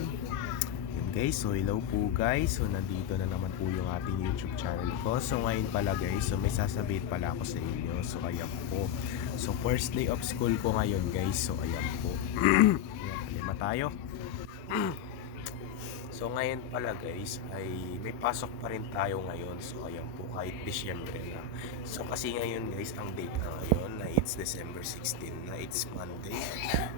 Ayan. Yun guys, so hello po guys. So nandito na naman po yung ating YouTube channel ko. So ngayon pala guys, so may sasabihin pala ako sa inyo. So ayan po. So first day of school ko ngayon guys. So ayan po. Ayan, lima tayo. So ngayon pala guys ay may pasok pa rin tayo ngayon. So ayan po kahit Disyembre na. So kasi ngayon guys ang date na ngayon na it's December 16 na it's Monday.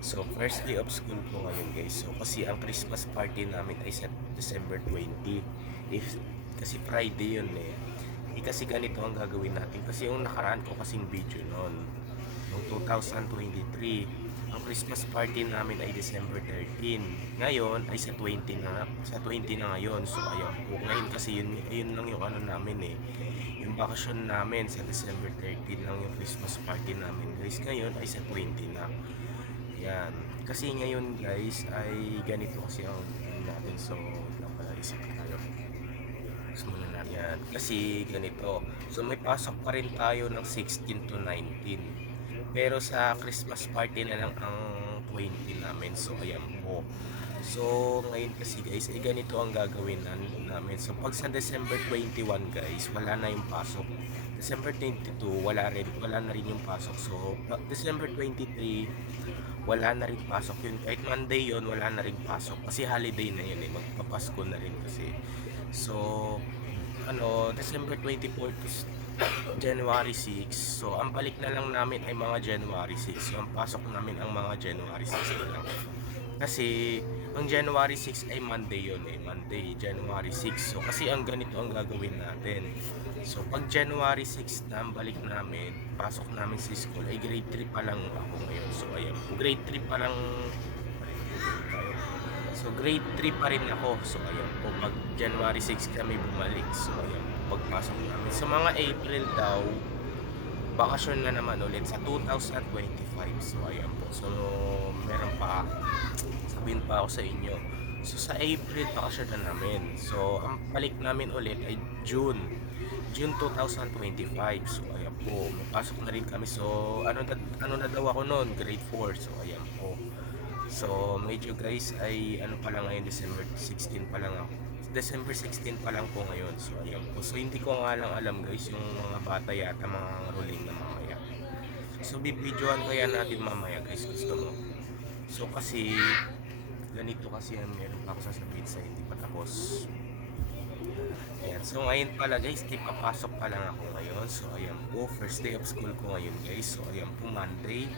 So first day of school ko ngayon guys. So kasi ang Christmas party namin ay sa December 20. If, kasi Friday yun eh. Kasi ganito ang gagawin natin. Kasi yung nakaraan ko kasing video noon. Noong 2023. Ang Christmas party namin ay December 13. Ngayon ay sa 20 na, ngayon. So ayan po. Ngayon kasi yun lang yung ano namin eh. Yung bakasyon namin sa December 13 lang yung Christmas party namin. Guys, ngayon ay sa 20 na. Yan. Kasi ngayon guys ay ganito kasi ang natin. So, pala isip tayo. So, muna natin yan. Kasi ganito. So, may pasok pa rin tayo ng 16 to 19. Pero sa Christmas party na lang ang 20 namin. So, ayan po. So, ngayon kasi guys, ay ganito ang gagawin namin. So, pag sa December 21 guys, wala na yung pasok. December 22, wala na rin yung pasok. So, December 23, wala na rin pasok yun. Kahit Monday yun, wala na rin pasok. Kasi holiday na yun eh. Magpapasko na rin kasi. So, December 24 to January 6. So, ang balik na lang namin ay mga January 6. So, ang pasok namin ang mga January 6 na lang. Kasi, ang January 6 ay Monday yun eh. Monday, January 6. So, kasi ang ganito ang gagawin natin. So, pag January 6 na ang balik namin, pasok namin sa school, ay grade 3 pa lang ako ngayon. So, ayan po. Grade 3 pa lang tayo. So, grade 3 pa rin ako. So, ayan po. Pag January 6 kami bumalik. So, ayan po. Pagpasok namin. Sa mga April daw, bakasyon na naman ulit sa 2025. So, ayan po. So, meron pa. Sabihin pa ako sa inyo. So, sa April, bakasyon na namin. So, ang balik namin ulit ay June 2025. So, ayan po. Mapasok na rin kami. So, ano na daw ako noon? Grade 4. So, ayan po. So, medyo guys ay ano pa lang ngayon, December 16 pa lang ako. December 16 pa lang po ngayon. So, ayan po. So, hindi ko nga lang alam guys yung mga bata yata mga ruling na mamaya. So, bibidyoan kaya natin mamaya guys. Gusto mo? So, kasi ganito kasi meron pa ako sasabihin sa hindi pa tapos. Ayan. So, ngayon pala guys, papasok pa lang ako ngayon. So, ayan po. First day of school ko ngayon guys. So, ayan po, Monday.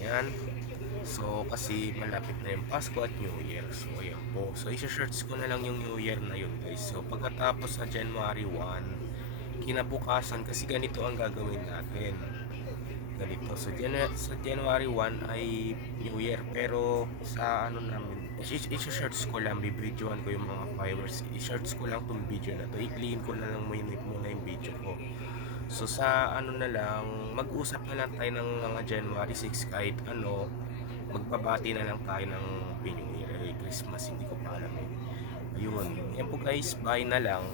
Ayan. So, kasi malapit na yung Pasko at New Year. So, ayan po. So, isa-search ko na lang yung New Year na yun, guys. So, pagkatapos sa January 1, kinabukasan, kasi ganito ang gagawin natin. Ganito. So, sa January 1 ay New Year. Pero, sa namin, isa-search ko lang, bibidyoan ko yung mga fireworks. I-search ko lang tong video na to. I-clean ko na lang muna yung video ko. So, sa na lang, mag-usap na lang tayo ng mga January 6 kahit magbabati na lang tayo ng Happy New Year, Christmas, hindi ko pa alam eh. Ayun, yan po guys, bye na lang.